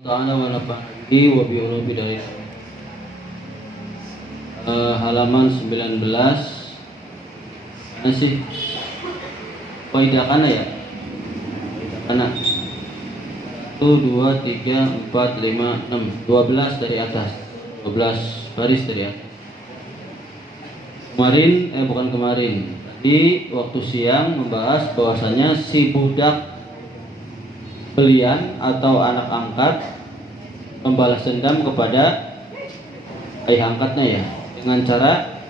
Ta'ala wa nafa'ani wa bi'ulu bidari halaman 19. Mana sih? Faidah kana ya? Kana 1, 2, 3, 4, 5, 6 12 dari atas, 12 baris dari atas. Bukan kemarin, tadi waktu siang membahas bahwasanya si budak belian atau anak angkat membalas dendam kepada ayah angkatnya ya, dengan cara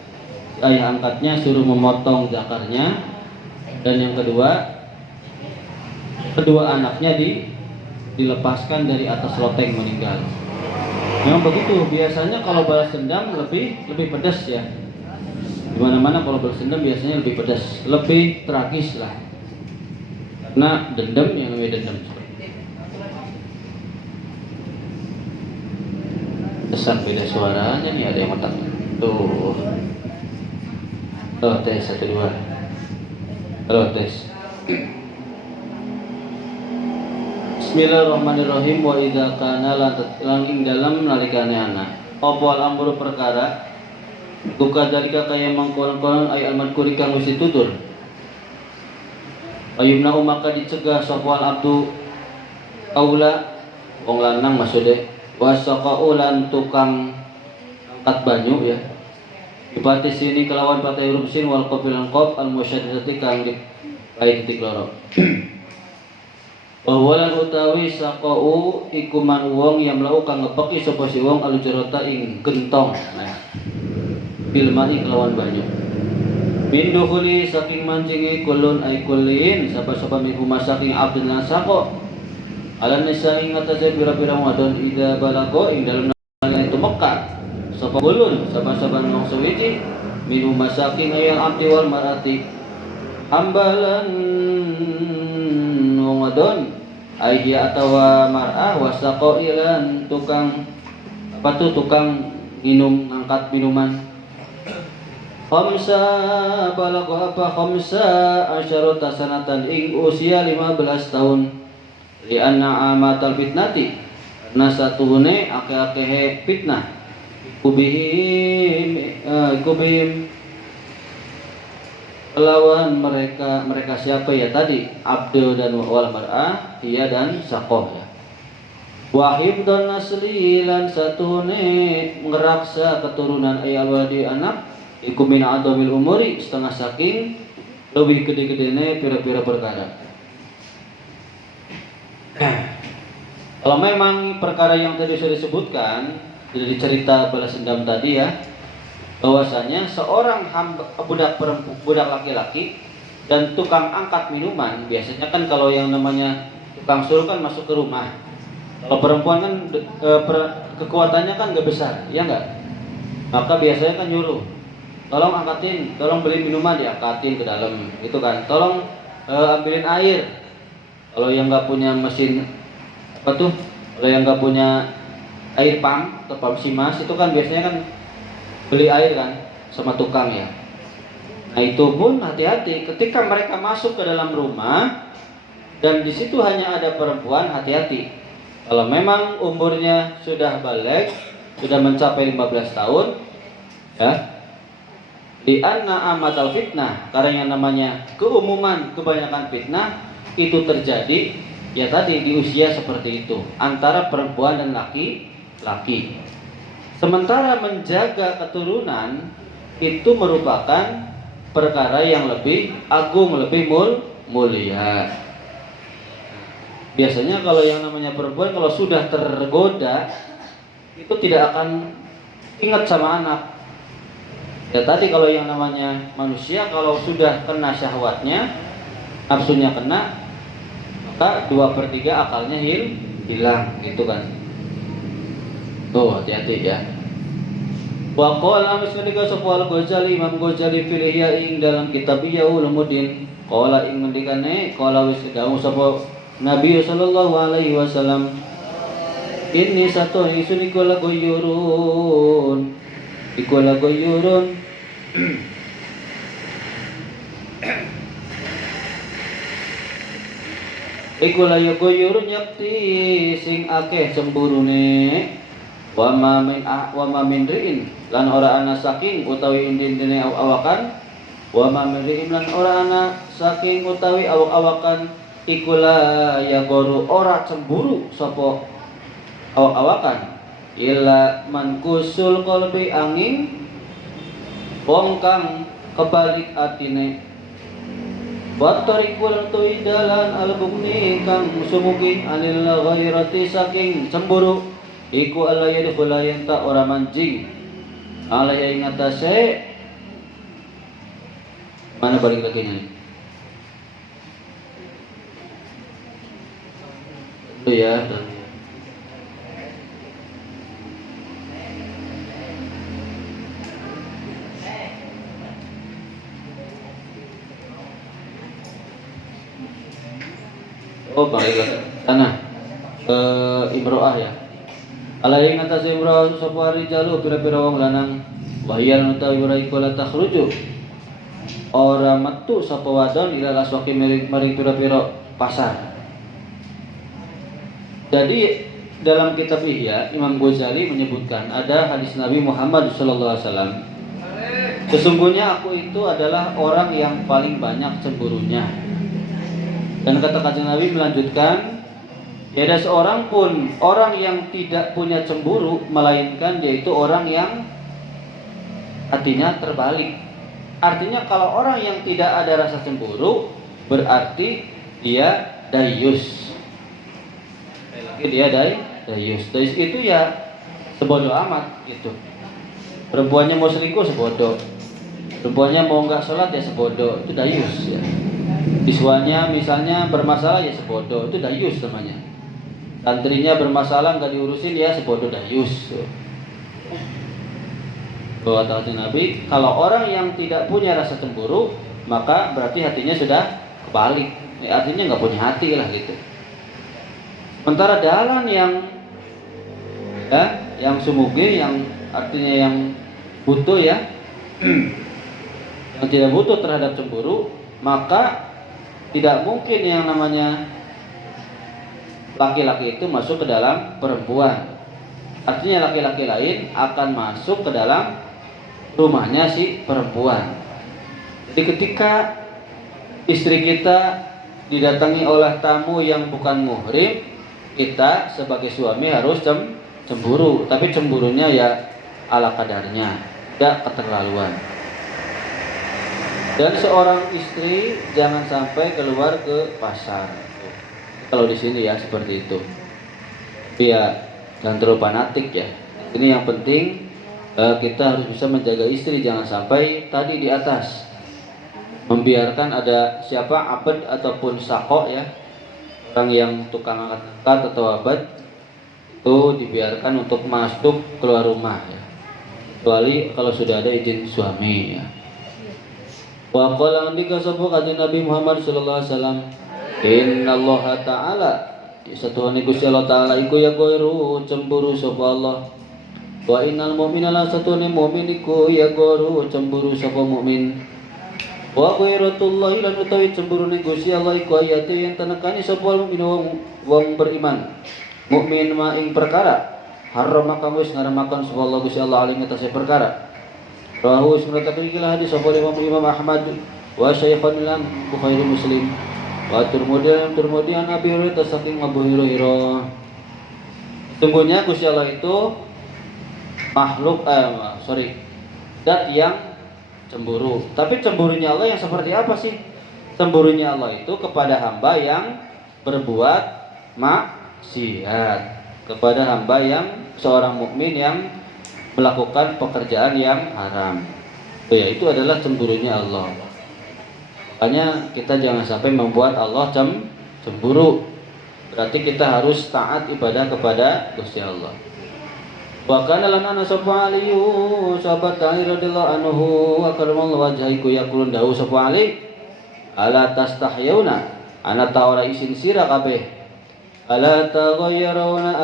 ayah angkatnya suruh memotong zakarnya, dan yang kedua anaknya dilepaskan dari atas loteng meninggal. Memang begitu biasanya kalau balas dendam lebih pedas ya. Dimana-mana kalau balas dendam biasanya lebih pedas, lebih tragis lah, karena dendam yang namanya dendam besar. Beda suaranya nih, ada yang otak tuh. Tes 1 2. Halo tes. Bismillahirrahmanirrahim. Wa idza kana langing dalam nalikane ana apa al-amru perkara buka dalika kaya mangkon-kon ay al-madkuri kang wis ditutur ayumna maka dicegah sapa abdu aula wong lanang maksudnya wasaqa ulan tukang angkat banyu ya dipati sini kelawan patai huruf sin wal qabilan qaf al musyaddadati kang baik titik loro wawalan utawi saqau iku man wong yang mlau kang ngepeki sapa si wong alujrata ing gentong bilmai kelawan banyu min dukhuli saking mancingi kulun ay kulin sapa-sapa miku masaking abdun lan saqo ala nisa ing atase pira-pira wadon ida balago ing dalem nalika itu Mekah sapa bulun sapa-sapa wong suwiji minum masaking ayal abdi wal marati ambalan wong wadon ayya atawa mar'ah wasaqo ilan tukang minum ngangkat minuman khamsa balago khamsa asyarata sanatan ing usia 15 tahun li anna amatal fitnati karena satuhune akeh-akeh fitnah kubihim lawan mereka siapa ya tadi abdu dan wal mar'ah iya dan saqoh ya wahib dan nasli lan satuhune ngeraksa keturunan ayal wadi anak iku min adamil umuri setengah saking lebih gede-gedene pira-pira perkara. Kalau memang perkara yang tadi sudah disebutkan dari cerita balas dendam tadi ya, bahwasanya seorang budak laki-laki dan tukang angkat minuman, biasanya kan kalau yang namanya tukang suruh kan masuk ke rumah. Kalau perempuan kan kekuatannya kan gak besar, ya enggak? Maka biasanya kan nyuruh, tolong angkatin, tolong beli minuman diangkatin ke dalam, gitu kan? Tolong ambilin air. Kalau yang nggak punya mesin kalau yang nggak punya air pump atau pump simas itu kan biasanya kan beli air kan sama tukang ya. Nah itu pun hati-hati ketika mereka masuk ke dalam rumah dan di situ hanya ada perempuan, hati-hati. Kalau memang umurnya sudah balik, sudah mencapai 15 tahun ya, di anna amatal fitnah, karena yang namanya keumuman kebanyakan fitnah itu terjadi ya tadi di usia seperti itu antara perempuan dan laki-laki. Sementara menjaga keturunan itu merupakan perkara yang lebih agung, lebih mulia. Biasanya kalau yang namanya perempuan kalau sudah tergoda itu tidak akan ingat sama anak. Ya tadi kalau yang namanya manusia kalau sudah kena syahwatnya, nafsunya kena, maka 2/3 akalnya hilang, gitu kan. Tuh hati-hati ya. Wa qala misnadika sapa al-Ghazali Imam Ghazali fil Ihya ing dalam kitab Ihya Ulumuddin qala ing ngendikane qala wis dawuh sapa Nabi sallallahu alaihi wasallam inni satu isun iku lagoyurun iku la yughayyirun yakti sing akeh cemburune wa ma min ri'in lan ora ana saking utawi indine awakan wa ma min ri'in lan ora ana saking utawi awakan iku la yaghuru ora cemburu sapa awakan illa man kusul qalbi angin wong kang kebalik atine wa tariqul tuidalan albukni kang sumugi anil ghairati saking cemburu iku ala yadkhula yanta ora mancing ala ing atase mana balik lagi nih itu ya balik ke tanah ke imro'ah ya. Alai ngatas imro'ah sapa rijalu pira-pira wong lanang wahyan utawi ora iku la takhruju. Ora metu sapa wadon ila laswaki maring pira-pira pasar. Jadi dalam kitab Ihya Imam Ghazali menyebutkan ada hadis Nabi Muhammad SAW. Sesungguhnya aku itu adalah orang yang paling banyak cemburunya. Dan kata Kanjeng Nabi melanjutkan, tiada seorang pun orang yang tidak punya cemburu melainkan yaitu orang yang hatinya terbalik. Artinya kalau orang yang tidak ada rasa cemburu berarti dia dayus. Dia dayus. Dayus itu ya sebodoh amat gitu. Perempuannya mau selingkuh sebodoh. Perempuannya mau nggak sholat ya sebodoh. Itu dayus ya. Siswanya misalnya bermasalah ya sebodoh, itu dayus namanya. Santrinya bermasalah nggak diurusin ya sebodoh dayus. Bahwa kata Nabi, kalau orang yang tidak punya rasa cemburu, maka berarti hatinya sudah kebalik. Artinya nggak punya hati lah gitu. Sementara dalan yang sumuge, yang artinya yang butuh ya, yang tidak butuh terhadap cemburu, maka tidak mungkin yang namanya laki-laki itu masuk ke dalam perempuan. Artinya laki-laki lain akan masuk ke dalam rumahnya si perempuan. Jadi ketika istri kita didatangi oleh tamu yang bukan muhrim, kita sebagai suami harus cemburu. Tapi cemburunya ya ala kadarnya, tidak keterlaluan. Dan seorang istri jangan sampai keluar ke pasar. Kalau di sini ya seperti itu. Tapi ya jangan terlalu fanatik ya. Ini yang penting kita harus bisa menjaga istri, jangan sampai tadi di atas membiarkan ada siapa abad ataupun sako ya, orang yang tukang angkat atau abad itu dibiarkan untuk masuk keluar rumah ya. Kecuali kalau sudah ada izin suami ya. Wa qala andika sapa kanjeng Nabi Muhammad sallallahu alaihi wasallam, innallaha ta'ala satuhune Gusti Allah taala iku ya goiru cemburu sapa Allah. Wa innal mu'mina la satuhune mukmin iku ya goiru cemburu sapa mukmin. Wa ghairatullahi lan utawi cemburune Gusti Allah iku ayate yang tenekani sapa mukmin wong beriman. Mukmin ma ing perkara haram maka wis ngaramaken sapa Allah Gusti Allah alih ngatasi perkara. Rahu ismuratakan ikilah hadis Abu Imam Ahmad wa Syaikhan lam Bukhari Muslim wa Turmudian Abi Hurairah saking Abu Hurairah. Sungguhnya Gusti Allah itu makhluk zat yang cemburu. Tapi cemburunya Allah yang seperti apa sih? Cemburunya Allah itu kepada hamba yang berbuat maksiat, kepada hamba yang seorang mukmin yang melakukan pekerjaan yang haram. Itu adalah cemburunya Allah. Makanya kita jangan sampai membuat Allah cemburu. Berarti kita harus taat ibadah kepada Gusti Allah. Wa kana lana sapa aliyu sahabat Ali radhiyallahu anhu wa karamallahu wajhahu yaqulun dawu sapa Ali ala tastahyuna ana ta ora isin sira kabeh ala taghayyaruna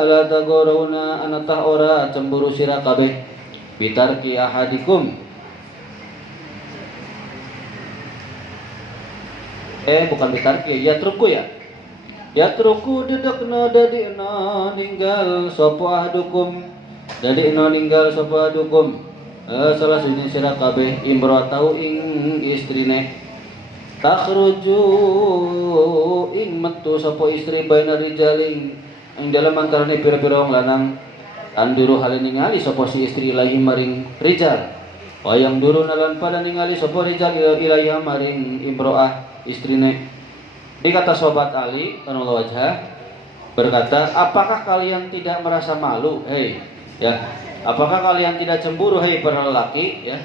ana ta ora cemburu sira kabeh bitarki ahadikum bukan bitarki ya truku ya Yatruku dedekna dadina ninggal sapa ahdukum, dadina ninggal sapa ahdukum salah sini sira kabeh imratahu ing istrine, takhruju ing metu sapa istri baina rijaling ing dalam antarane pira-pira wong lanang, anduru hale ningali sapa si istri ilahi maring rijal, wayang duru nalan pada ningali sapa rijal ilahi maring imroah istrine. Dikata sobat Ali kanullah wajah berkata, apakah kalian tidak merasa malu? Hei, ya. Apakah kalian tidak cemburu, hei para lelaki, ya?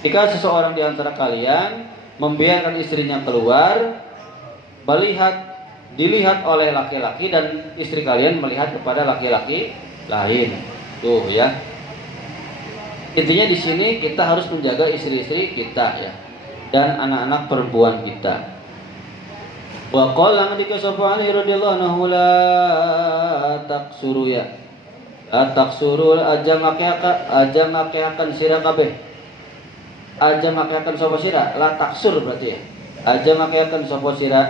Jika seseorang di antara kalian membiarkan istrinya keluar, dilihat oleh laki-laki dan istri kalian melihat kepada laki-laki lain. Tuh ya. Intinya di sini kita harus menjaga istri-istri kita ya dan anak-anak perempuan kita. Wa qala ngendika sapa Ali radhiyallahu anhu la taksuru ya. La taksuru aja ngakeakan sira kabeh. Aja ngakeakan sapa sira, la taksur berarti ya. Aja ngakeakan sapa sira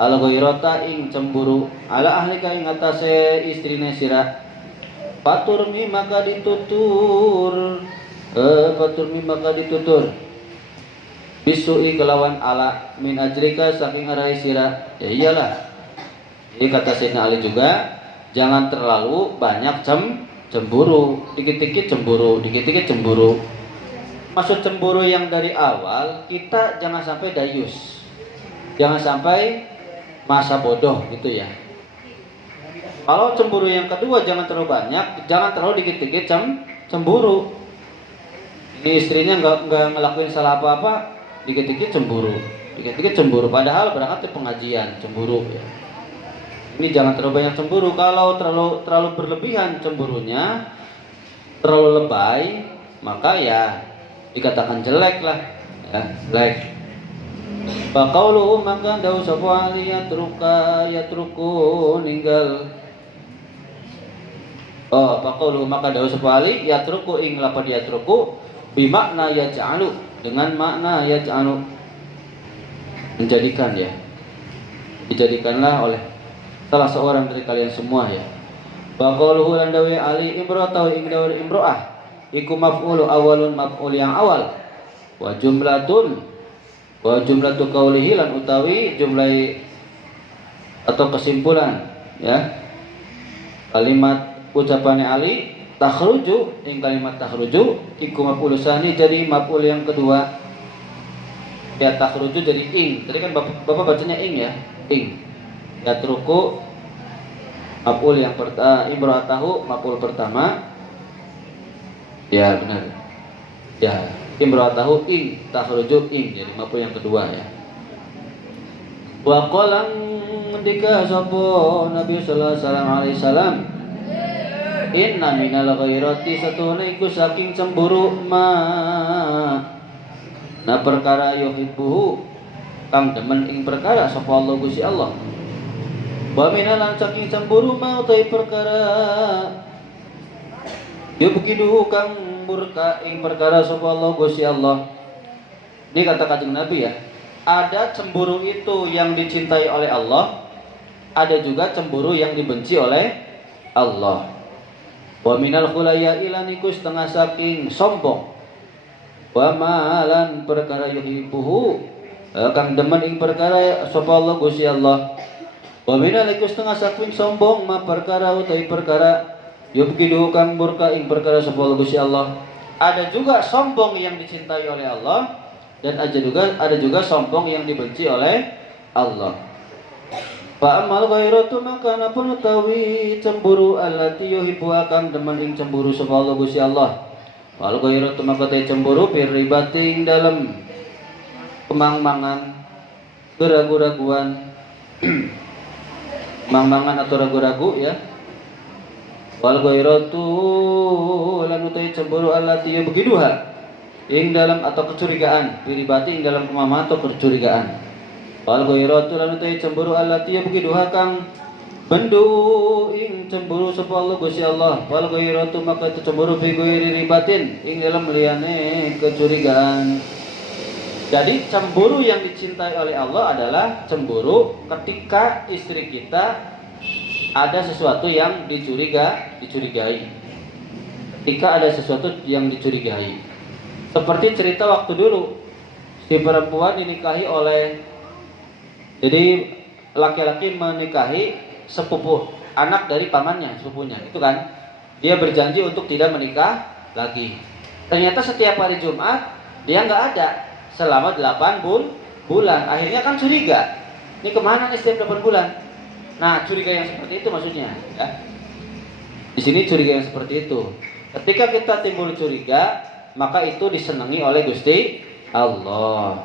al ghairata ing cemburu ala ahlika ing atase istrine sira. Paturmi maka ditutur bisui kelawan ala min ajrika saking arai sira. Ya iyalah. Jadi kata Sayyidina Ali juga, jangan terlalu banyak cemburu, dikit-dikit cemburu, dikit-dikit cemburu. Maksud cemburu yang dari awal kita jangan sampai dayus. Jangan sampai masa bodoh gitu ya. Kalau cemburu yang kedua jangan terlalu banyak, jangan terlalu dikit-dikit cemburu. Ini istrinya nggak ngelakuin salah apa-apa, dikit-dikit cemburu, dikit-dikit cemburu. Padahal berangkat ke pengajian cemburu. Ya. Ini jangan terlalu banyak cemburu. Kalau terlalu berlebihan cemburunya, terlalu lebay, maka ya dikatakan jelek lah, ya jelek. Faqauluhu maka dawu sapa Ali yatruku ninggal. Faqauluhu maka dawu sapa Ali yatruku ing lapad yatruku bimakna yaj'alu dengan makna yaj'alu menjadikan ya. Dijadikanlah oleh salah seorang dari kalian semua ya. Faqauluhu lan dawu Ali imra'atahu ing dawu imra'ah iku maf'ulu awalun maf'ul yang awal wa jumlatu qaulihi lan utawi jumlah atau kesimpulan ya kalimat ucapannya Ali takhruju ing kalimat takhruju iku maf'ul tsani jadi maf'ul yang kedua ya. Takhruju jadi ing, tadi kan Bapak bacanya ing ya, ing. Yatruku maf'ul yang pertama, imra'atahu maf'ul pertama ya benar ya. Imra'atahu ing takhruju ing jadi maf'ul yang kedua ya. Wa qala ndika sapa Nabi sallallahu alaihi wasallam inna minal ghairati satune iku saking cemburu na perkara yuhibbuhu kang demen ing perkara sapa Allah Gusti Allah. Wa minal saking cemburu ma utai perkara yubkidu kang murka ing perkara sapa Allah Gusti Allah. Ini kata Kanjeng Nabi ya. Ada cemburu itu yang dicintai oleh Allah, ada juga cemburu yang dibenci oleh Allah. Wa minal khulaya ilan iku setengah saking sombong. Wa malan perkara yuhibbuhu kang demen ing perkara sapa Allah Gusti Allah. Wa minal iku setengah saking sombong ma perkara utawi perkara yubkidu kang murka ing perkara sapa Allah Gusti Allah. Ada juga sombong yang dicintai oleh Allah dan ada juga sombong yang dibenci oleh Allah. Fa amal ghairatu maka napun utawi cemburu allati yuhibbu kang demen ing cemburu sapa Allah Gusti Allah. Fal ghairatu maka te cemburu piribati ing dalem kemang-mangan keragu-raguan mang-mangan atau ragu-ragu ya. Wal ghairatu lan utai cemburu allati yubghiduha ing dalam atau kecurigaan, piribati ing dalam kemamahan atau kecurigaan. Wal ghairatu lan utai cemburu allati yubghiduha kang bendu ing cemburu sapa Allah Gusti Allah. Wal ghairatu maka cemburu bi ghairi ribatin ing dalam liyane kecurigaan. Jadi cemburu yang dicintai oleh Allah adalah cemburu ketika istri kita ada sesuatu yang dicurigai. Ketika ada sesuatu yang dicurigai. Seperti cerita waktu dulu, si perempuan dinikahi oleh, jadi laki-laki menikahi sepupu anak dari pamannya, sepupunya, itu kan. Dia berjanji untuk tidak menikah lagi. Ternyata setiap hari Jumat dia nggak ada selama 8 bulan. Akhirnya kan curiga, ini kemana nih setiap 8 bulan? Nah, curiga yang seperti itu maksudnya, ya. Di sini curiga yang seperti itu. Ketika kita timbul curiga, maka itu disenangi oleh Gusti Allah.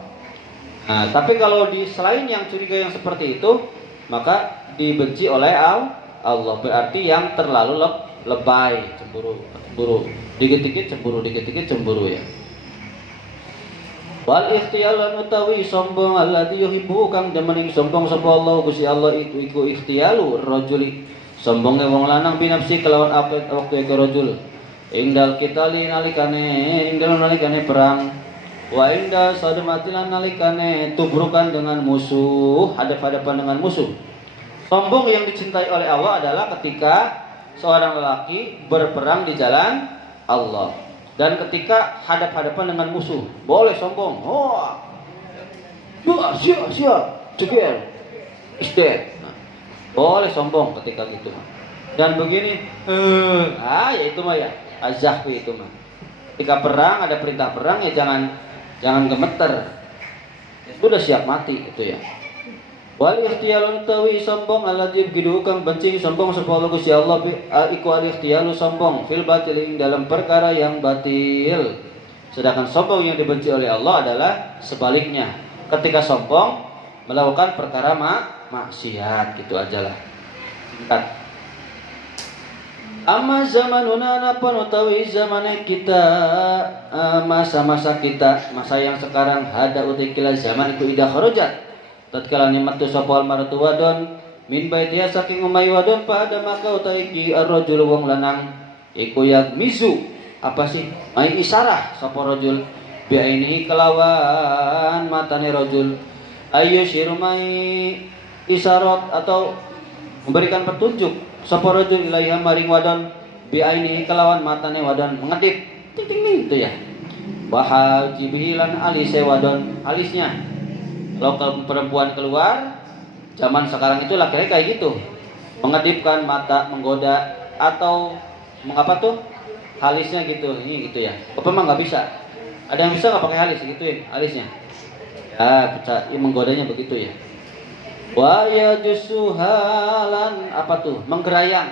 Nah, tapi kalau di selain yang curiga yang seperti itu, maka dibenci oleh Allah. Berarti yang terlalu lebay, cemburu. Dikit-dikit cemburu ya. Wal ikhtiyalan utawi sombong alladzi yuhibbu kang demening sombong sapa Allah Gusti Allah iku ikhtiyalu rajuli sombonge wong lanang binafsi kelawan apa waktu iku rajul indal kitali nalikane perang wa inda sadmatilan nalikane tubrukan dengan musuh, hadap-hadapan dengan musuh. Sombong yang dicintai oleh Allah adalah ketika seorang lelaki berperang di jalan Allah. Dan ketika hadap-hadapan dengan musuh, boleh sombong. Oh, siap, ceger, istet. Nah, boleh sombong ketika gitu. Dan begini, ya itu mah ya, azahwi itu mah. Ketika perang, ada perintah perang ya jangan gemeter. Itu udah siap mati itu ya. Wal ikhtiyalun tawi sombong alladzi bidu kang benci sombong sapa Allah Gusti Allah iku al ikhtiyalu sombong fil batil dalam perkara yang batil. Sedangkan sombong yang dibenci oleh Allah adalah sebaliknya. Ketika sombong melakukan perkara maksiat, gitu ajalah. Singkat. Amma zamanuna napa utawi zamane kita, masa-masa kita, masa yang sekarang hada utikila zaman iku ida kharajat. Tatkala nimatu sapa almaratu wadon min baitiha saking umay wadon pada maka utaiki ar-rajul wong lanang iku mizu apa sih main isarah sapa rajul bi ainihi kelawan matane rajul ayu sirumai isyarat atau memberikan petunjuk sapa rajul ilaiha maring wadon bi ainihi kelawan matane wadon mengedip ting ting ting itu ya wa jibilan alise wadon alisnya. Kalau perempuan keluar, zaman sekarang itu laki-laki kayak gitu, mengedipkan mata, menggoda, atau mengapa tuh, alisnya gitu, ini gitu ya. Apa mah nggak bisa? Ada yang bisa nggak pakai alis gituin, alisnya? Ya, bisa, ya, menggodanya begitu ya. Wa ya jusuhalan apa tuh? Menggerayang,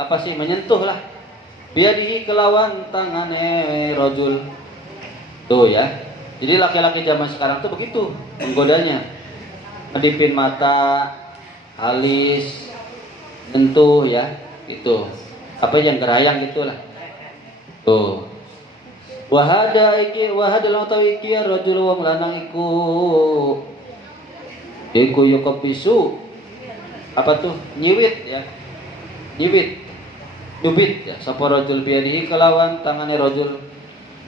apa sih? Menyentuh lah. Biadihi kelawan tangane rojul, tuh ya. Jadi laki-laki zaman sekarang tuh begitu menggodanya, ngedipin mata, alis, nyentuh ya, itu apa yang gerayang gitulah. Tuh. Wahada lang utawi iki rajul wong lanang iku yukapisu apa tuh nyiwit ya, nyubit ya, sapa rajul biadihi kelawan tangane rajul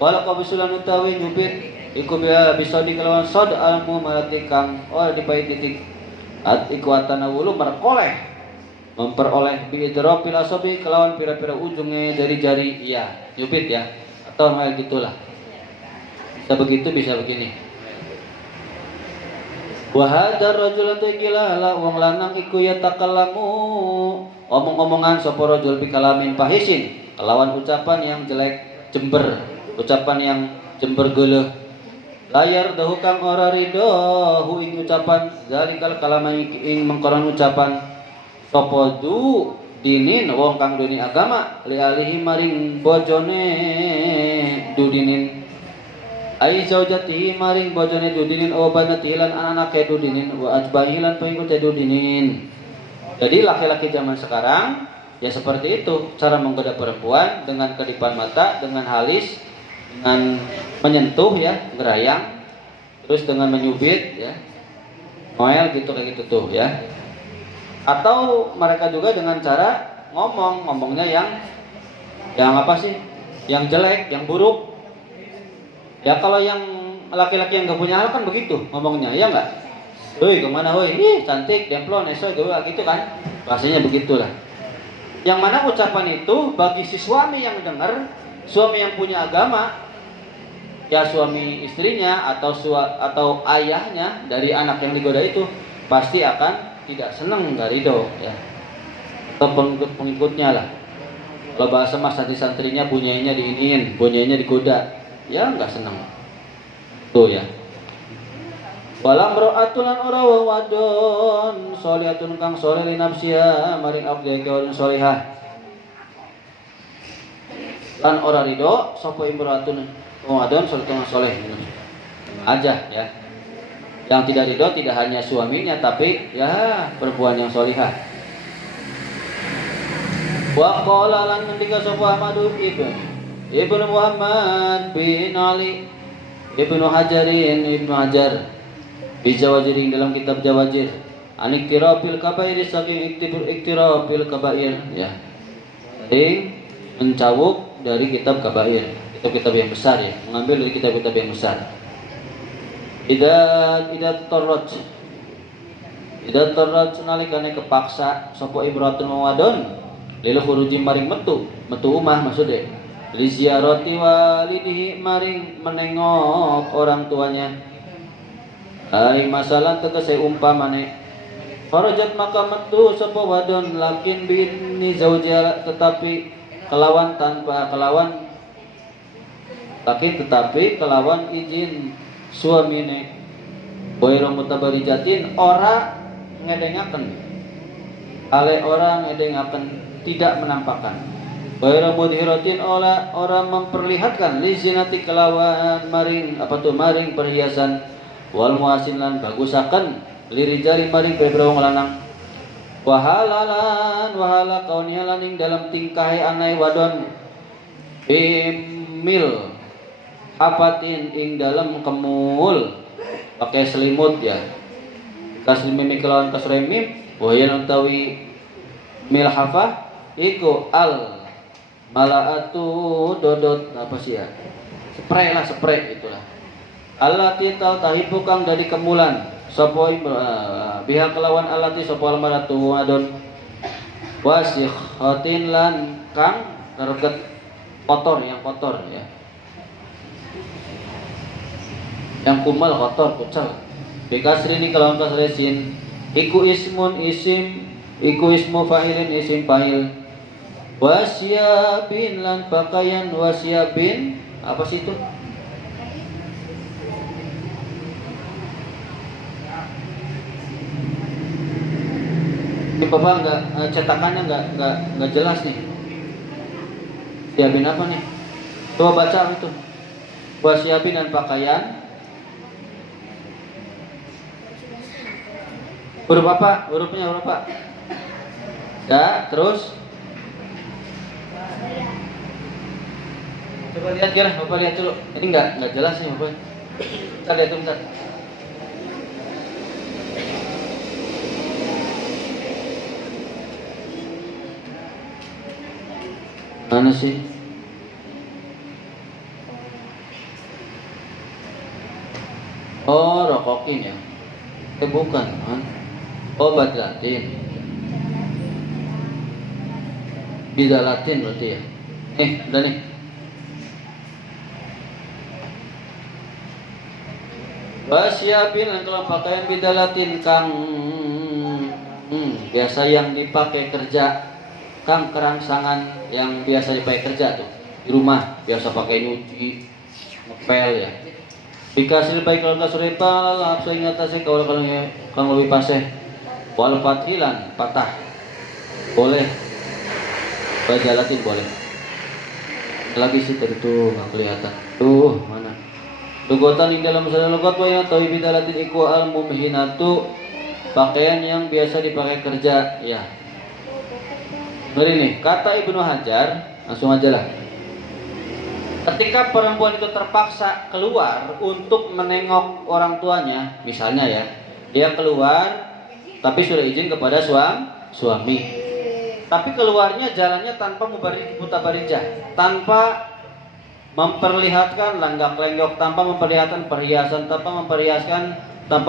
wala kabisulan utawi nyubit iku bisa dikelawan sod almu marati kang dipait titik at ikuatan wulu memperoleh biidro filosofi kelawan pira-pira ujungnya dari jari iya nyubit ya atau hal gitulah bisa begitu bisa begini wa hadzal rajul taqila la wong lanang iku ya takallamu omong-omongan sapa rajul bi kalamin fahisin kelawan ucapan yang jelek jember ucapan yang jember geuleuh layar dahu kang ora ridho hu ing ucapan zalikal kalama ing mengkoron ucapan sapa du dinin wong kang duni agama li alihi maring bojone dudinin ai zaujati maring bojone dudinin o banati lan anake dudinin wa ajbahilan pengikut dudinin. Jadi laki-laki zaman sekarang ya seperti itu cara menggoda perempuan dengan kedipan mata, dengan halis, dengan menyentuh ya, gerayang, terus dengan menyubit ya, noel gitu kayak gitu tuh ya. Atau mereka juga dengan cara ngomongnya yang apa sih? Yang jelek, yang buruk. Ya kalau yang laki-laki yang gak punya anak kan begitu ngomongnya, ya nggak? Woi kemana woi? Ih cantik, demplon, esok juga gitu kan? Bahasanya begitulah. Yang mana ucapan itu bagi si suami yang dengar, suami yang punya agama, ya suami istrinya atau ayahnya dari anak yang digoda itu pasti akan tidak senang, nggak ridho ya. Atau pengikutnya lah. Kalau bahasa mas santrinya bunyainya diiniin, bunyainya digoda, ya nggak senang. Tuh ya. Walam ro'atun lan ora wadon sholihatun kang sholih li nafsiha maring abdi kaulun sholihah. Lan ora ridho sapa imro'atun wadon sholihatun sholih aja ya. Yang tidak ridho tidak hanya suaminya tapi ya perempuan yang sholihah. Wa qala lan ngendika sapa Ahmad ibnu Muhammad bin Ali ibnu Hajar Bijawajir dalam kitab Jawajir Aniktirafil kabair saking iktirafil kabair ya. Jadi mencawuk dari kitab kabair, kitab-kitab yang besar ya, mengambil dari kitab-kitab yang besar. Ida tarraj nalikane kepaksa sapa ibratun wadon lil khuruji maring metu umah maksudnya li ziarati walidihi maring menengok orang tuanya. Ai masalah tegese umpamane farajat maka metu sapa wadon lakin bini zauja tetapi kelawan izin suamine boiro mutabarijatin ora ngedengaken ale orang ngedengaken tidak menampakkan boiro mudhiratin ora memperlihatkan li zinati kelawan maring perhiasan wal muasin lan bagusaken lirijali maring beberapa lanang wahala kauniha laning dalam tingkahe anai wadon bimil apatin ing dalam kemul pakai selimut ya kaslimimi kelawan kasremim wayan utawi milhafah iku al malaatu dodot apa sih ya spray itulah allati tahibu kang dari kemulan sapa pihak kelawan allati sapa almaratu wadon wasikhatin lan kang reget kotor ya yang kumal kotor kucal bikasri ini kelawan kasresin iku ismu fa'ilin isim fa'il wasyabin lan pakaian wasyabin apa sih itu? Ini Bapak cetakannya nggak jelas nih. Siapin apa nih? Coba baca itu. Siapin dan pakaian. Huruf apa? Hurufnya huruf apa? Ya, terus. Coba lihat kira, Bapak lihat dulu. Ini nggak jelas nih Bapak. Kita lihat dulu bentar. Mana sih? Oh, rokokin ya? Bukan, kan? Obat Latin. Bisa Latin berarti ya? Udah nih. Wasyabin yang kalau pakaian bida Latin kang biasa yang dipakai kerja. Kang kerangsangan yang biasa dipakai kerja tuh di rumah biasa pakai nyuci ngepel ya dikasih baik kalau kasuripal lapso ingatasi kalau lebih paseh wal fatilan patah boleh baca Latin boleh lagi sih tadi tuh nggak kelihatan tuh mana lugotan di dalam masalah lugot wa yang tahu bida Latin iku al mumhinatu pakaian yang biasa dipakai kerja ya. Ngeri nih, kata Ibnu Hajar, langsung aja lah. Ketika perempuan itu terpaksa keluar untuk menengok orang tuanya, misalnya ya, dia keluar tapi sudah izin kepada suami. Tapi keluarnya jalannya tanpa mutabarijah, tanpa memperlihatkan langgak-lenggok tanpa memperlihatkan perhiasan, tanpa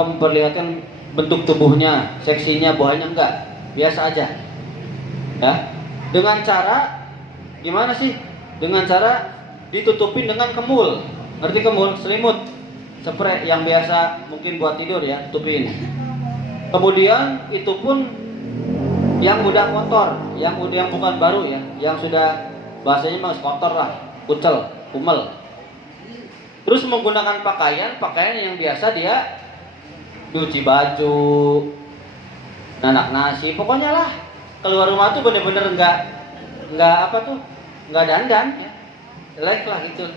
memperlihatkan bentuk tubuhnya, seksinya, buahnya, enggak, biasa aja. Ya. Dengan cara gimana sih? Dengan cara ditutupin dengan kemul. Ngerti kemul? Selimut, spray yang biasa mungkin buat tidur ya, tutupin. Kemudian itu pun yang udah kotor, yang bukan baru ya, yang sudah bahasanya mah kotor lah, kucel, kumel. Terus menggunakan pakaian yang biasa dia cuci baju, nanak nasi, pokoknya lah keluar rumah tuh bener-bener nggak apa tuh, nggak dandan ya, jelek lah gitu.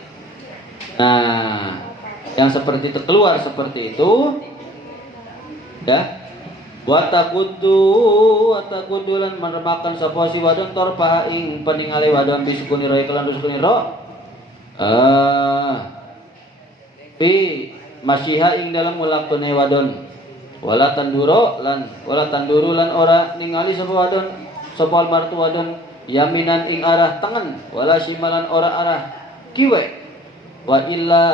Nah, yang seperti itu keluar seperti itu, ya. Watakudulan meremakan sapa si wadon torpaha ing peningale wadon bisukuni roe kelan bisukuni ro. Pi masyiha ing dalam mulakune wadon. Wala tanduru lan ora ningali sapa wadon sapa almartu wadon yaminan ing arah tengen wala shimalan ora arah kiwe. Wa illa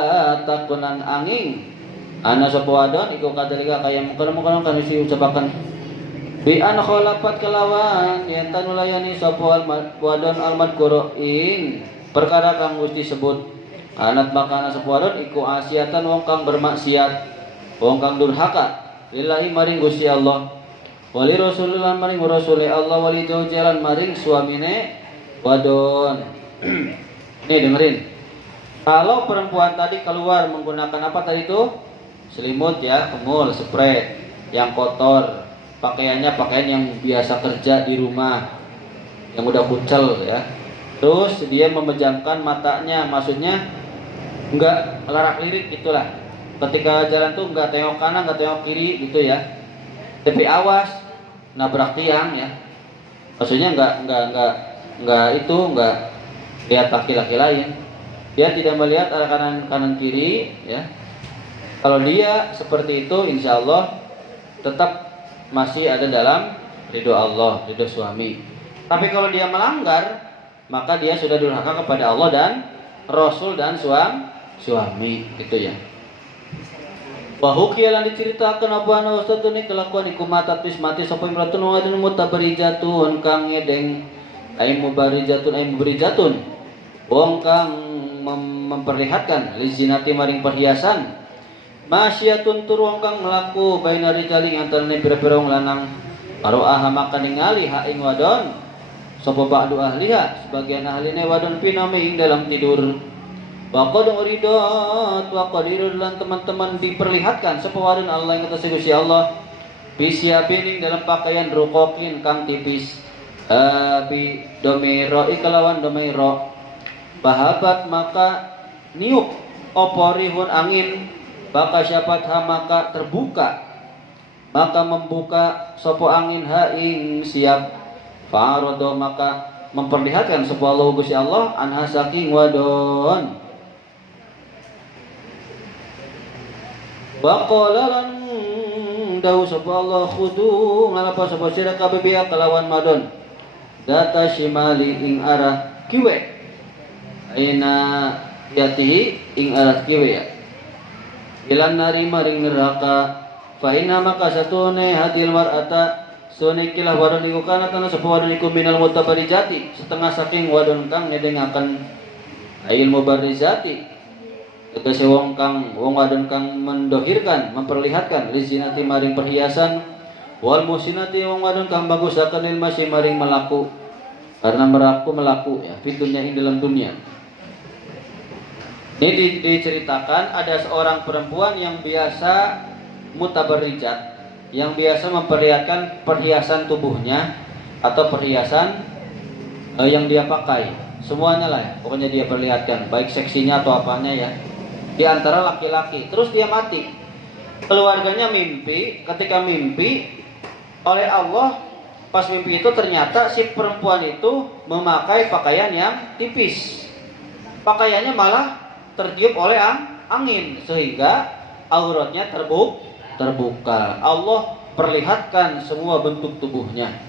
takunan angin ana sapa wadon iku kadalika kaya mungkon-mungkon kan isi ucapaken bi an khalafat kelawan yen tanulayani sapa wadon almadkuro ing perkara kang Gusti sebut anat makana sapa wadon iku asiatan wong kang bermaksiat, wong kang durhaka lillahi maring Gusti Allah wali rasulullah maring rasule Allah wali jalan maring suamine wadon. Nih dengerin, kalau perempuan tadi keluar menggunakan apa tadi itu? Selimut ya, kemul, spray yang kotor, pakaiannya pakaian yang biasa kerja di rumah, yang udah kucel ya. Terus dia memejamkan matanya, maksudnya enggak larak-lirik gitulah. Ketika jalan tuh enggak tengok kanan, enggak tengok kiri gitu ya. Tapi awas nabrak tiang ya. Maksudnya enggak lihat laki-laki lain. Dia tidak melihat arah kanan kiri ya. Kalau dia seperti itu, insya Allah tetap masih ada dalam ridho Allah, ridho suami. Tapi kalau dia melanggar, maka dia sudah durhaka kepada Allah dan Rasul dan suami, gitu ya. Wahukialan diceritakan apa ana ustaz ini kelakuan iku mata mati sapa imratun wa adun mutabarijatun kang ngedeng ai mubarijatun wong kang memperlihatkan lizinati maring perhiasan masyatun tur wong kang mlaku baina rijali antarané pira-pira wong lanang aro'aha maka ningali ha ing wadon sapa ba'du ahliha sebagian ahline wadon piname ing dalam tidur wa qad uridat wa qadirul lan teman-teman diperlihatkan sapa wadon Allah ing atas Gusti Allah bisiabin dalam pakaian ruqoqin kang tipis bi domiro ikalawan domiro bahabat maka niup oporihun angin maka syapat maka terbuka maka membuka sopo angin ing siap fa'arado maka memperlihatkan sopo Allah Gusti Allah anha saking wadon wa qala lan dawu sopo Allah khudu ngalapa sopo sira kabeh kelawan madon data shimali ing arah kiwe aina yatihi ing arah kiwe ya ilan nari maring neraka fa inna maka satune hadil mar'ata sune kilah wadon iku kana tanah sapa wadon iku minal mutabarijati setengah saking wadon kang ngedengaken ail mubarizati tegese wong wadon kang mendohirkan memperlihatkan lizinati maring perhiasan wal musinati wong wadon kang bagusaken il masih maring melaku karena melaku ya fitunya ing dalam dunia. Ini diceritakan ada seorang perempuan yang biasa mutabarijat, yang biasa memperlihatkan perhiasan tubuhnya atau perhiasan yang dia pakai, semuanya lah ya, pokoknya dia perlihatkan, baik seksinya atau apanya ya, di antara laki-laki. Terus dia mati, keluarganya mimpi, ketika mimpi oleh Allah, pas mimpi itu ternyata si perempuan itu memakai pakaian yang tipis, pakaiannya malah tertiup oleh angin sehingga auratnya terbuka. Allah perlihatkan semua bentuk tubuhnya.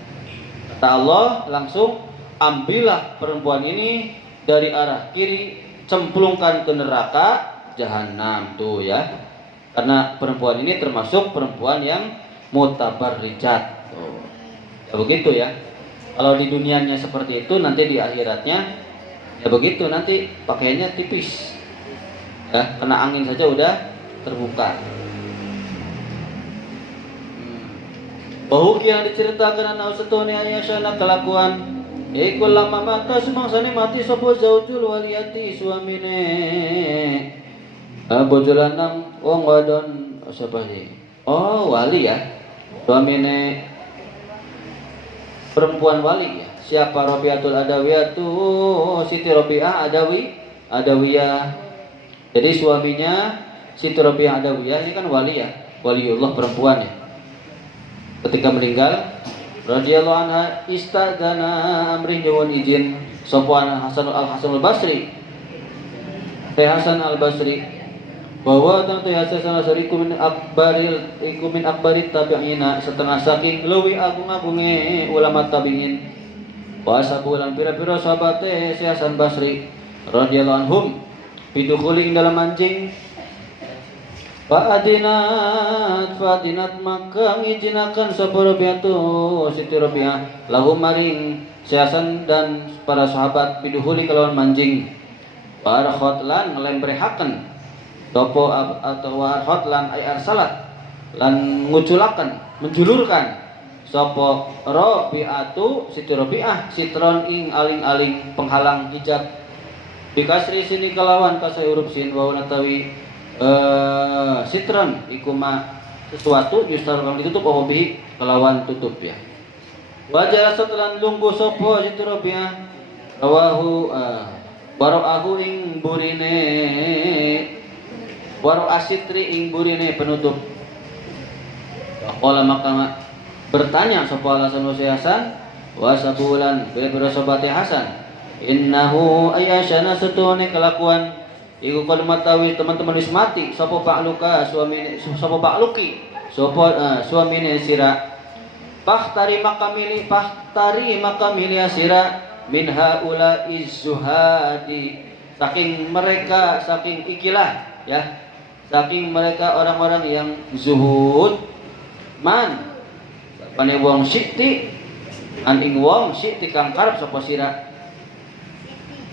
Kata Allah langsung ambillah perempuan ini dari arah kiri, cemplungkan ke neraka jahanam tuh ya. Karena perempuan ini termasuk perempuan yang mutabarrijat. Tuh. Ya begitu ya. Kalau di dunianya seperti itu, nanti di akhiratnya ya begitu, nanti pakaiannya tipis. Ya, kena angin saja udah terbuka. Bahwa yang diceritakan anak setone ayasana kelakuan yaitu lama mata sumangsane mati sapa zaujul waliyati suamine bojo lanang wong wadon siapa sih? Oh, wali ya. Suamine perempuan wali ya. Siapa? Rabiatul Adawiyah tuh Siti Rabi'ah Adawiyah. Jadi suaminya Siti Rabi'ah Adawiyah ini kan wali ya, waliullah perempuan ya. Ketika meninggal, radhiyallahu anha istadzana amrin nyuwun izin sapa Hasan al-Basri. Hasan al-Basri bahwa tentu Hasan al-Basri iku min akbarit tabi'ina setengah saking leuwih agung-agunge ulama tabi'in. Wa sabulan pira-pira sahabate Hasan Basri radhiyallahu anhum bidukhuli dalam anjing Fa'adinat maka ngijinakan sapa Rabi'atu Siti Rabi'ah lahum maring Hasan dan para sahabat biduhuli kelawan manjing para khotlan ngelembrehaken topo atau khotlan ay arsalat lan nguculaken menjulurkan sapa Rabi'atu Siti Rabi'ah sitron ing aling-aling penghalang hijab bikasri sini kelawan kasai huruf sin wa natawi sitran ikuma sesuatu yustar kang ditutup apa bihi kelawan tutup ya. Wajah setelan lungguh sapa Siti Rabi'ah rawahu waraahu ing burine waro asitri ing burine penutup. Qala maka bertanya sapa Hasan Hasan wa sabulan bila sobat Hasan innahu ayashana setune kelakuan iku kon matawi teman-teman wis mati sapa ba'luka suamine sapa ba'luki sapa suamine sira pahtari makamili sira min haula izzuhadi saking mereka saking ikilah ya saking mereka orang-orang yang zuhud man pane wong siti an ing wong siti kang karep sapa sira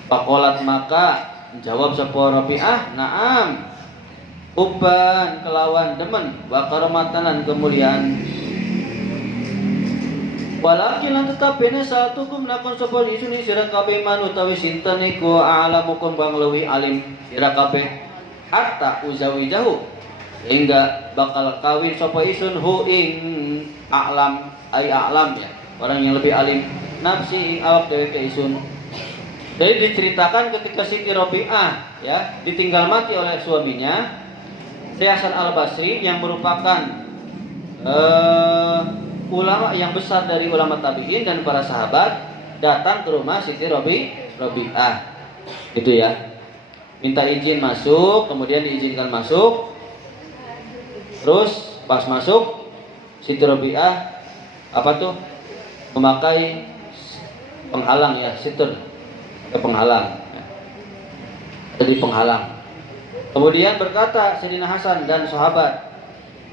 pakolat maka jawab sapa Rabi'ah, na'am. Uban kelawan demen wa karomatan kemuliaan. Walakin lan tetapi ne satukum lakon sapa isun sira kabeh manut utawi sinten iku a'lamukum bang leuwih alim sira kabeh hatta uzawijahu hingga bakal kawin sapa isun hu ing a'lam ai a'lam ya orang yang lebih alim nafsi ing awak dhewe ke isun. Jadi diceritakan ketika Siti Rabi'ah ya ditinggal mati oleh suaminya, Hasan al-Basri yang merupakan ulama yang besar dari ulama tabi'in dan para sahabat datang ke rumah Siti Rabi'ah. Gitu ya. Minta izin masuk, kemudian diizinkan masuk. Terus pas masuk Siti Rabi'ah apa tuh? Memakai penghalang ya, situr. Penghalang jadi penghalang. Kemudian berkata Sayyidina Hasan dan sahabat,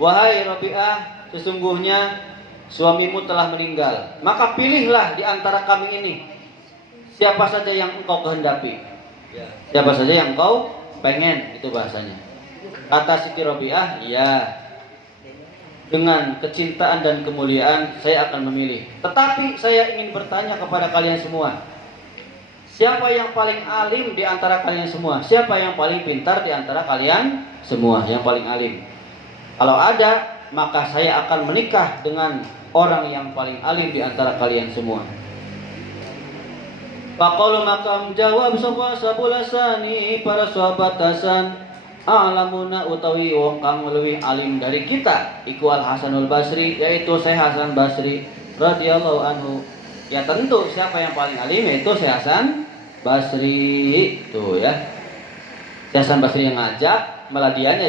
wahai Rabi'ah, sesungguhnya suamimu telah meninggal, maka pilihlah di antara kami ini siapa saja yang engkau kehendaki, siapa saja yang engkau pengen, itu bahasanya. Kata Siti Rabi'ah, iya, dengan kecintaan dan kemuliaan saya akan memilih. Tetapi saya ingin bertanya kepada kalian semua, siapa yang paling alim di antara kalian semua? Siapa yang paling pintar di antara kalian semua? Yang paling alim. Kalau ada, maka saya akan menikah dengan orang yang paling alim di antara kalian semua. Faqalu maka menjawab sapa sabulasani para sahabat Hasan, alamuna utawi wong kang luwih alim dari kita iku Al Hasanul Basri, yaitu Syekh Hasan Basri radhiyallahu anhu. Ya tentu siapa yang paling alim yaitu Syekh Hasan Basri tuh ya. Syekh Hasan Basri yang ngajak, malah dianya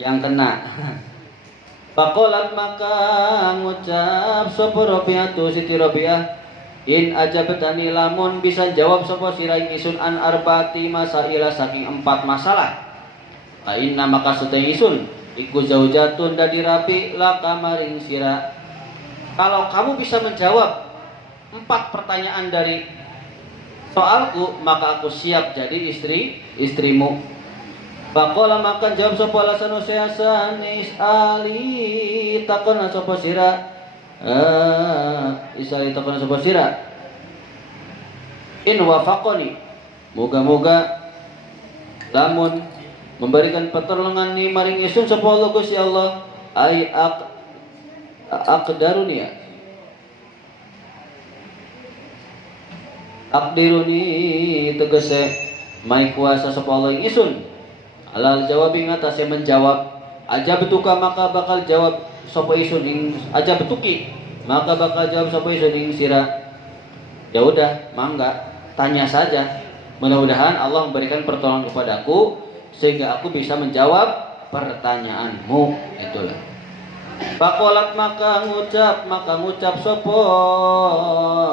yang kena. Faqalat maka ngucap sapa Rabi'ah Siti Rabi'ah, In ajabtani lamun bisa jawab sapa sira ingsun an arba'ati masaila saking 4 masalah. Fa inna maka suteng ingsun iku zaujatun dadi rapi laka maring sira. Kalau kamu bisa menjawab 4 pertanyaan dari soalku, maka aku siap jadi istrimu. Faqala maka jawab sapa Hasan Hasan isali takon sapa sira. Isali takon sapa sira. In wafaqani, moga-moga lamun memberikan pertolongan ni maring isun sapa Allah Gusti Allah ai aqdaruni aqdiruni tegese mai kuasa sapa Allah isun alal jawabi ngatasé menjawab aja betuka maka bakal jawab sapa isun ing aja betuki maka bakal jawab sapa isun ing sira. Ya udah, mangga tanya saja, mudah-mudahan Allah memberikan pertolongan kepadaku sehingga aku bisa menjawab pertanyaanmu. Itulah. Faqalat maka ngucap sapa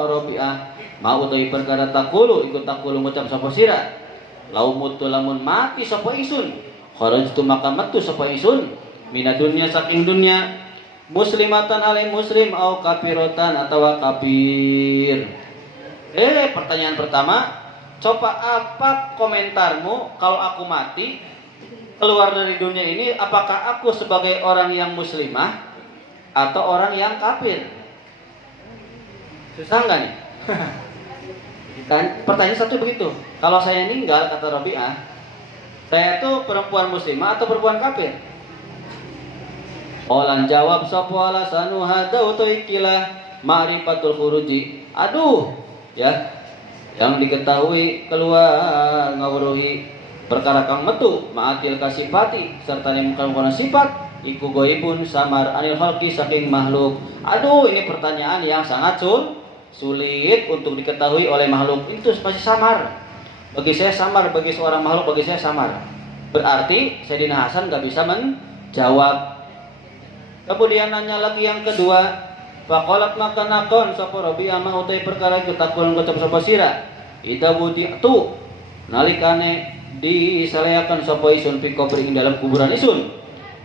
Rabi'ah mau utawi perkara takulu ikut takulu ngucap sapa sira laumutu lamun mati sapa isun kharajtu maka metu sapa isun mina dunya saking dunya muslimatan alai muslim au kafirotan atawa kafir. Pertanyaan pertama, coba apa komentarmu kalau aku mati keluar dari dunia ini, apakah aku sebagai orang yang muslimah atau orang yang kafir? Susah nggak nih? Kan pertanyaan satu begitu. Kalau saya meninggal, kata Rabi'ah, saya itu perempuan muslimah atau perempuan kafir? Olan jawab sapa alasanu hada utawikilah ma'rifatul khuruji. Aduh, ya, yang diketahui keluar ngawruhi perkara kang metu ma'atil kasifati serta mengkono sifat iku goibun samar anil khalqi saking makhluk. Aduh, ini pertanyaan yang sangat sulit untuk diketahui oleh makhluk. Itu masih samar. Bagi saya samar, bagi seorang makhluk bagi saya samar. Berarti Sayyidina Hasan gak bisa menjawab. Kemudian nanya lagi yang kedua, faqalat maka nakon sapa Rabi'ah ma utai perkara iku takun ngucap sapa sira. Ida wudi'tu nalikane disaleakan sapa isun fi kubri ing dalam kuburan isun.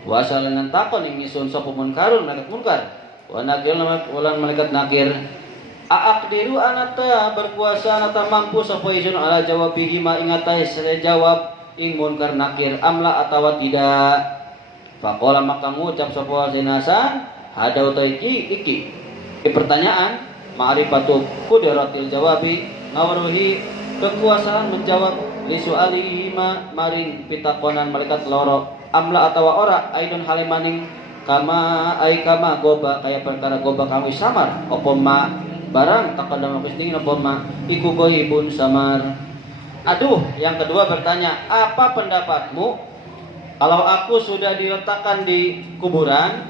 Wa salangan takon ing isun sapa munkarun malaikat munkar. Wa nakir lan malaikat nakir. Aqdiru anata berkuasa anata mampu sapa isun ala jawabihi ma ing atas jawab ing munkar nakir amla atawa tidak. Faqala maka ngucap sapa Hasan hada utai iki pertanyaan ma'rifatu qudratil jawabi ngawruhi kekuasaan menjawab li su'alihi maring pitakonan malaikat loro amla atawa ora aidun halimaning kama goba kaya perkara goba kami samar apa ma barang takadama pistingin apa ma iku goibun samar. Aduh, yang kedua bertanya, apa pendapatmu kalau aku sudah diletakkan di kuburan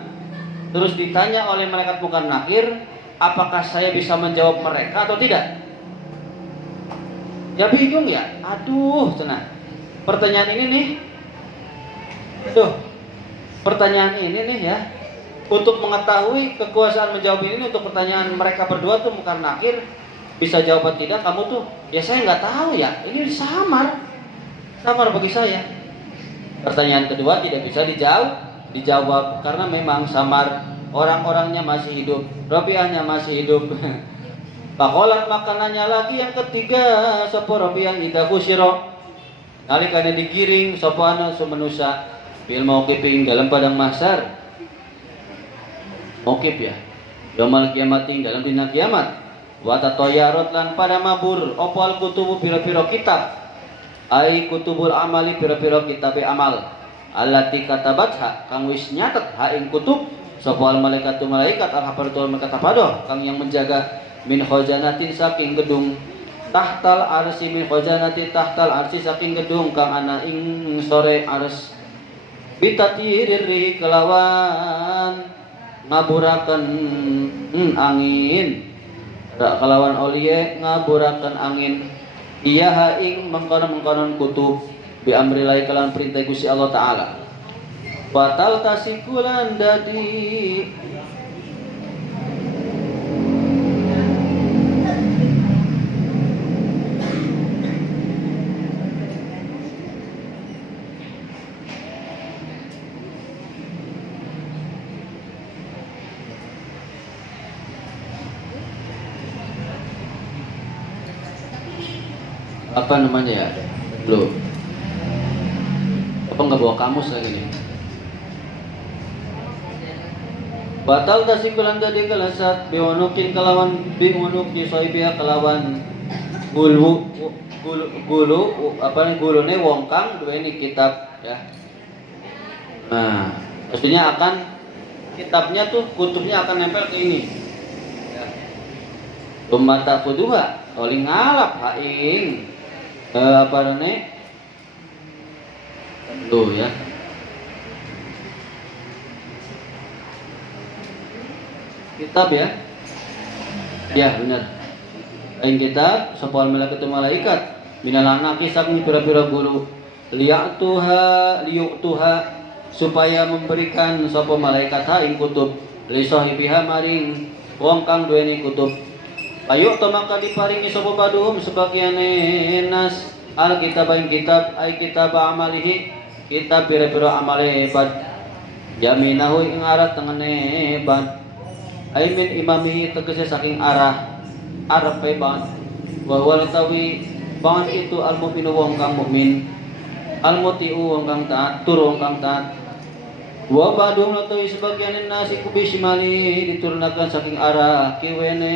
terus ditanya oleh malaikat munkar nakir, apakah saya bisa menjawab mereka atau tidak? Ya bingung ya. Aduh, tenang. Pertanyaan ini nih. Pertanyaan ini nih ya. Untuk mengetahui kekuasaan menjawab ini untuk pertanyaan mereka berdua tuh munkar nakir bisa jawab atau tidak, kamu tuh ya saya nggak tahu ya. Ini samar bagi saya. Pertanyaan kedua tidak bisa dijawab karena memang samar, orang-orangnya masih hidup, Rabi'ahnya masih hidup. Faqalat makanannya lagi yang ketiga sapa Rabi'ah ida kusyira nalikane digiring sapa anu sumenusa bil mauqif ing dalam padang mahsyar. Mauqif ya, yaumul kiamat ing dalam dina kiamat. Wa tatayarat lan pada mabur opal kutubu pira-pira kitab. Ai kutubul amali pira-pira kitab amal allati katabatha kang wis nyatet ha ing kutub sapa al malaikatu malaikat al hafazatul malaikat hafadah kang yang menjaga min khazanatin saking gedung tahtal arsy min khazanati tahtal arsy saking gedung kang ana ing sore ars bitatirir kelawan ngaburaken angin kelawan oliye ngaburaken angin iya haing mengkonon kutub bi amrilai kalan perintah Gusti Allah taala. Batal tasikulan dadi apa namanya ya? Loh. Apa nggak bawa kamus lagi nih? Batal tasikulan tadi kelasat biwanukin kelawan biwanuki soibia kelawan gulu gulune wong kang duweni kitab ya. Nah, maksudnya akan kitabnya tuh kutubnya akan nempel ke ini. Ya. Ummata fuduha oli ngalap haing apa namanya? Tuh ya. Kitab ya. Ya benar. Aing kitab sapal malaikat minalana kisah ni pira-pira guru liyutuha supaya memberikan sapa malaikat ha ing kutub li sahibiha maring wong kang duweni kutub. Ayo to maka diparingi sapa baduhum sebagiane nas al kitab ing kitab ai kitab amalihi kitab pira-pira amale bad yaminahu ing arah tengene bad aimin imamihi tegese saking arah arepe bad wa wal tawi bad itu al mukminu wong kang mukmin al mutiu wong kang taat tur wong kang taat wa badung utawi sebagian nasi kubi simali diturunkan saking arah kiwene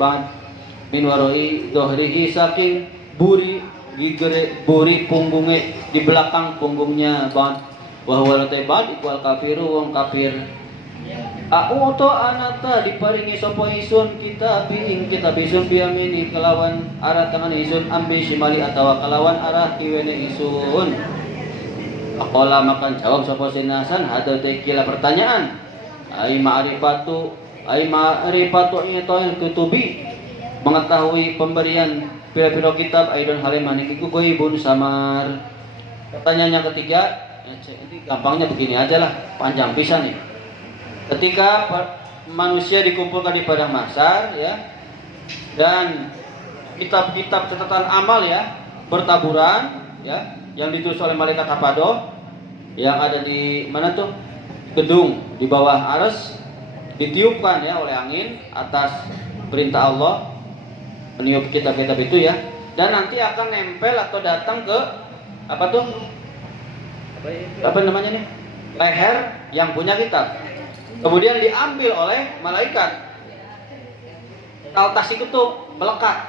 bad min waroi dohrihi saking buri gigere buri punggungnya di belakang punggungnya bad wa wal taibad ikwal kafiru wong kafir. Auto anata diparingi sapa isun kitab ing kitab isun biamini kelawan arah tangan isun ambi simali atawa kelawan arah kiwene isun. Aqala makan jawab sapa sinasan hada tekila pertanyaan. Ai ma'rifatu itoil kutubi mengetahui pemberian pira-pira kitab aidon halimani iku goibun samar. Pertanyaannya ketiga, ini gampangnya begini aja lah, panjang pisan nih. Ketika manusia dikumpulkan di padang mahsyar ya, dan kitab-kitab catatan amal ya bertaburan ya, yang ditulis oleh malaikat Hafadoh yang ada di mana tuh gedung di bawah arsy ditiupkan ya oleh angin atas perintah Allah meniup kitab-kitab itu ya, dan nanti akan nempel atau datang ke apa tuh apa namanya nih leher yang punya kitab. Kemudian diambil oleh malaikat. Tas itu tuh melekat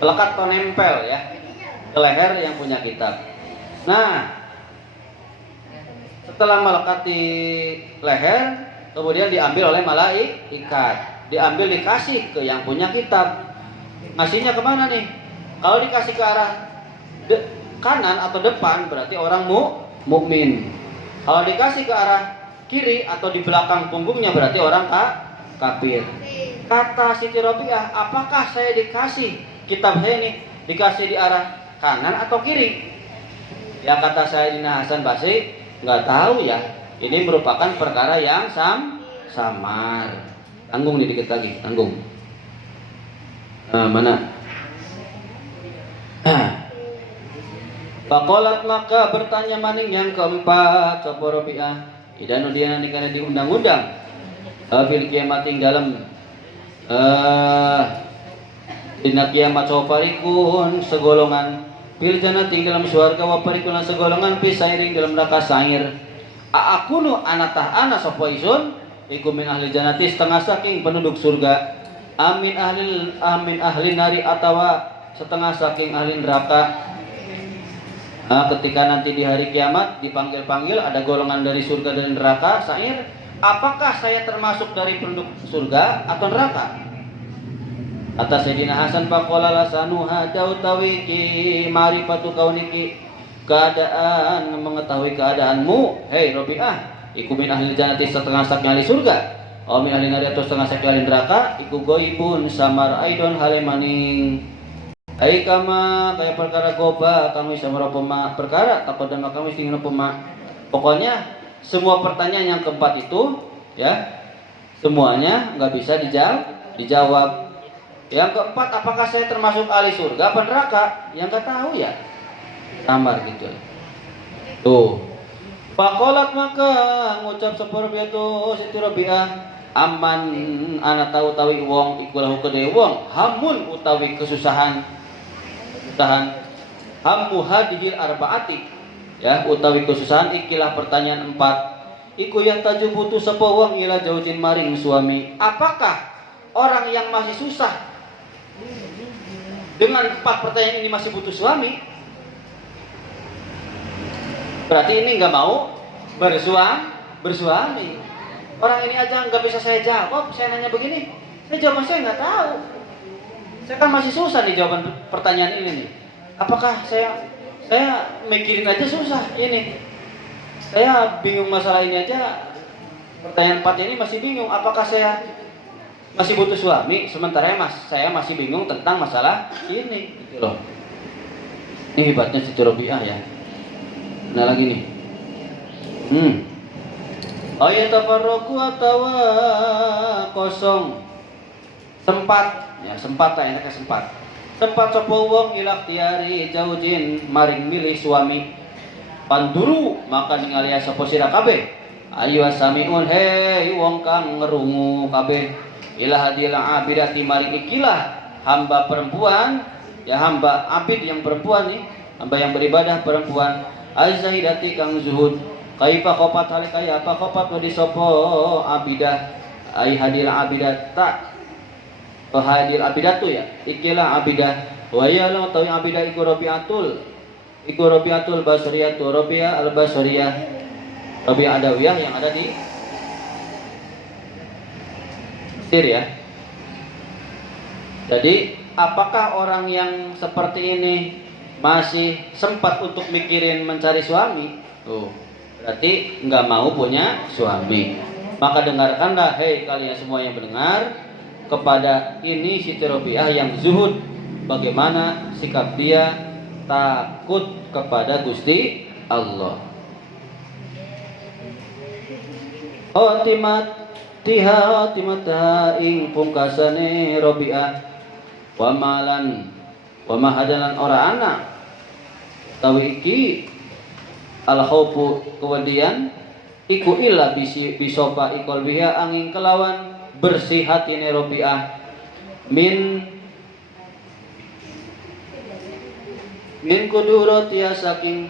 atau nempel ya ke leher yang punya kitab. Nah, setelah melekat di leher, kemudian diambil oleh malaikat, diambil dikasih ke yang punya kitab. Ngasihnya kemana nih? Kalau dikasih ke arah kanan atau depan berarti orang mukmin. Kalau dikasih ke arah kiri atau di belakang punggungnya berarti orang kafir. Kata Siti Robiah, apakah saya dikasih kitab saya ini dikasih di arah kanan atau kiri? Ya kata Sayyidina Hasan Basri, nggak tahu ya. Ini merupakan perkara yang samar. Tanggung nih dikit lagi, tanggung. Mana? Faqalat maka bertanya maning yang keempat sapa Robiah. Idanu dia nanti karena diundang-undang fil kiamat ing dalam dina kiamat saparikun segolongan fil jannati dalam swarga wa parikun segolongan fi sairing dalam neraka sair. Aakunu anatah ana sapa isun iku min ahli jannati setengah saking penduduk surga amin ahli nari atawa setengah saking ahli neraka. Nah, ketika nanti di hari kiamat dipanggil-panggil ada golongan dari surga dan neraka sair, apakah saya termasuk dari penduduk surga atau neraka? Kata Sayyidina Hasan faqala lasanuha dautawi ki marifatu kauniki keadaan mengetahui keadaanmu hei Robiah iku min ahli jannati setengah saking ahli surga o min ahli nari atau setengah saking ahli neraka iku goibun samar aidon halemaning. Ai kama kayak perkara goba kami sama pema perkara takut dan kami tinggal pema. Pokoknya semua pertanyaan yang keempat itu ya semuanya nggak bisa dijawab. Yang keempat, apakah saya termasuk ahli surga apa neraka? Yang nggak tahu ya samar gitu. Tuh. Faqalat maka ngucap seperti itu Siti Robiah aman anak tahu wong ikulahu kedai wong hamun utawi kesusahan tahan hammu hadhil arbaati ya utawi khususan ikilah pertanyaan 4 iku yang taju butuh sapa wong ila jaujin maring suami. Apakah orang yang masih susah dengan 4 pertanyaan ini masih butuh suami? Berarti ini nggak mau bersuami. Orang ini aja nggak bisa saya jawab. Saya nanya begini, jawaban saya nggak tahu. Saya kan masih susah nih jawaban pertanyaan ini nih. Apakah saya mikirin aja susah ini. Saya bingung masalah ini aja. Pertanyaan 4 ini masih bingung. Apakah saya masih butuh suami? Sementara saya masih bingung tentang masalah ini. Gitu loh. Ini hebatnya Siti Robiah ya. Nah lagi nih. Ayat tafarruqu atawa kosong sempat tak sempat sapa wong ila ikhtiyari jaujin maring milih suami. Panduru maka ningali sapa sira kabeh ayu samiun hei wong kang ngerungu kabeh ila hadil abidati maring ikilah hamba perempuan ya hamba abid yang perempuan nih hamba yang beribadah perempuan azahidati kang zuhud kaifa khofat halikaya apa khofat wa disopo abidah ai hadil abidat tak hadil abidatu ya ikilah abidah wa ya la tawi abidah iku Rabi'atul Basriyah Rabi'ah al-Basriyah Rabi'ah Adawiyah yang ada di Mesir ya. Jadi apakah orang yang seperti ini masih sempat untuk mikirin mencari suami? Berarti nggak mau punya suami. Maka dengarkanlah hei kalian semua yang mendengar kepada ini Siti Robiah yang zuhud, bagaimana sikap dia takut kepada Gusti Allah. Timata ing pungkasane Robiah wa mahadalan ora anak tawi iki al khaufu kewedian iku illa bisofa ikol biha angin kelawan bersih hatine Robiah min kudurot ya saking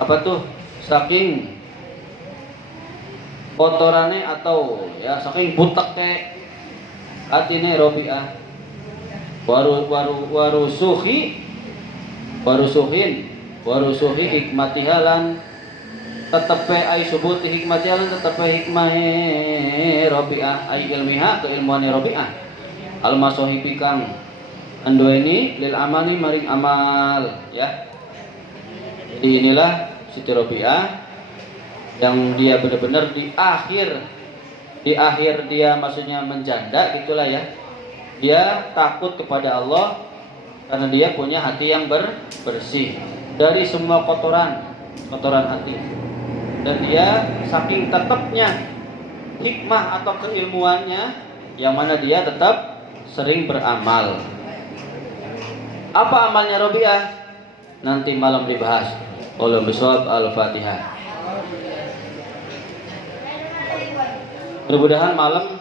apa tuh saking kotorane atau ya saking butek teh hatine Robiah warusuhi hikmatihalan tetepe ay subuti hikmatihalan tetepe hikmahe Robiah ay ilmiha keilmuane Robiah almasohibi kang andueni lil amali maring amal ya. Jadi inilah Siti Robiah yang dia benar-benar di akhir dia maksudnya menjanda gitulah ya. Dia takut kepada Allah karena dia punya hati yang bersih dari semua kotoran hati. Dan dia saking tetapnya hikmah atau keilmuannya yang mana dia tetap sering beramal. Apa amalnya Robiah? Nanti malam dibahas. Wallahu bishawab. Al-Fatihah. Mudah-mudahan malam